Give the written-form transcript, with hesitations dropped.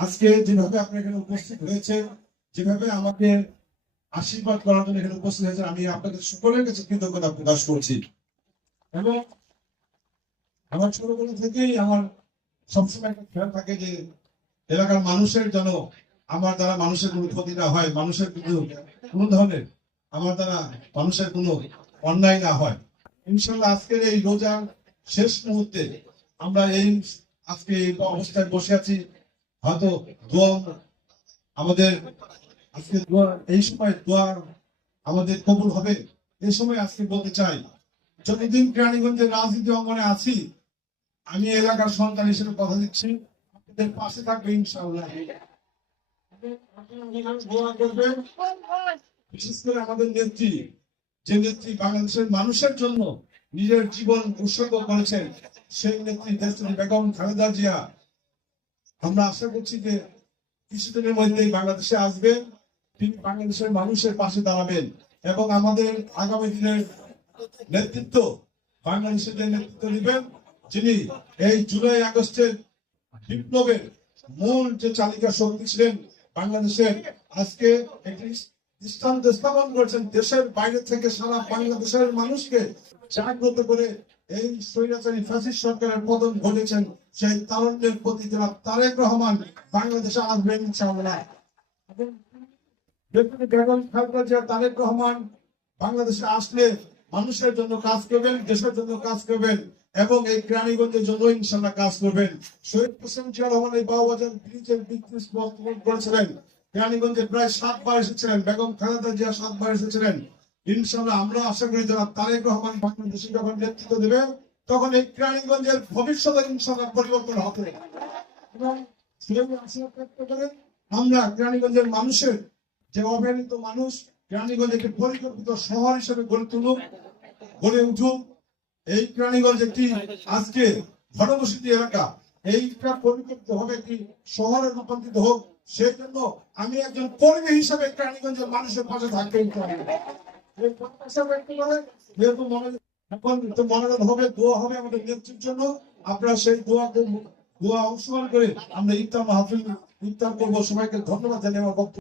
আজকে যেভাবে আপনি এখানে উপস্থিত হয়েছেন, যেভাবে আমাকে আশীর্বাদ করার জন্য এখানে উপস্থিত হয়েছেন, আমি আপনাদের সকলের কাছে কৃতজ্ঞতা প্রকাশ করছি। এবং আমার ছোটবেলা থেকেই আমার সবসময় একটা খেয়াল থাকে যে এলাকার মানুষের যেন আমার দ্বারা মানুষের কোনো ক্ষতি না হয়, মানুষের কোনো ধরনের আমার দ্বারা মানুষের কোনো অন্যায় না হয়। ইনশাল্লাহ আজকের এই রোজার শেষ মুহূর্তে আমরা আজকে এই অবস্থায় বসে আছি। হয়তো দোয়া আমাদের আজকে এই সময় দোয়া আমাদের কবুল হবে। এই সময় আজকে বলতে চাই, যতদিন কেরানীগঞ্জের রাজনীতি অঙ্গনে আছি, আমি এলাকার সন্তান হিসেবে কথা দিচ্ছি, আপনাদের পাশে থাকবে ইনশাআল্লাহ। বিশেষ করে আমাদের নেত্রী, যে নেত্রী বাংলাদেশের মানুষের জন্য নিজের জীবন উৎসর্গ করেছেন, সেই নেত্রী দেশনেত্রী বেগম খালেদা জিয়া, আমরা আশা করছি যে কিছুদিনের মধ্যেই বাংলাদেশে আসবেন, তিনি বাংলাদেশের মানুষের পাশে দাঁড়াবেন এবং আমাদের আগামী দিনের নেতৃত্ব, বাংলাদেশের যে নেতৃত্ব নেবেন, যিনি এই জুলাই আগস্টের বিপ্লবের মূল যে চালিকা শক্তি ছিলেন, বাংলাদেশের আজকে একটি দৃষ্টান্ত স্থাপন করেছেন, দেশের বাইরে থেকে সারা বাংলাদেশের মানুষকে জাগ্রত করে এই স্বৈরাচারী ফ্যাসিস্ট সরকারের পতন ঘটেছেন, সেই তারুণ্যের প্রতি জনাব তারেক রহমান বাংলাদেশে আসবেন ইনশাআল্লাহ। বেগম খালেদা জিয়া তারেক রহমান বাংলাদেশে আসলে মানুষের জন্য কাজ করবেন, দেশের জন্য কাজ করবেন এবং এই কেরানীগঞ্জের জন্য ইনশাআল্লাহ কাজ করবেন। শহীদ হোসেন জিয়া রহমান এই বাউবাজার ব্রিজের ভিত্তি স্থাপন করেছিলেন, কেরানীগঞ্জে প্রায় 7 বার এসেছিলেন, বেগম খালেদা জিয়া 7 বার এসেছিলেন। ইনশাআল্লাহ আমরা আশা করি যারা তারেক রহমান বাংলাদেশে যখন নেতৃত্ব দেবে, তখন এই কেরানীগঞ্জের ভবিষ্যতে ইনশাআল্লাহ পরিবর্তন হবে এবং আমরা কেরানীগঞ্জের মানুষের যে অবহেলিত মানুষ, কেরানীগঞ্জ একটি পরিকল্পিত শহর হিসেবে গড়ে উঠুক। এই কেরানীগঞ্জ একটি আজকে ঘনবসতি এলাকা, এইটা পরিকল্পিত হবে একটি শহরে রূপান্তরিত হোক। সেই জন্য আমি একজন কর্মী হিসেবে কেরানীগঞ্জের মানুষের পাশে থাকতে যেহেতু মনোনয়ন হবে, দোয়া হবে আমাদের নেতৃত্বের জন্য। আপনারা সেই দোয়া অংশগ্রহণ করে আমরা ইফতার মাহফিল ইফতার করবো। সবাইকে ধন্যবাদ জানিয়ে আমার বক্তব্য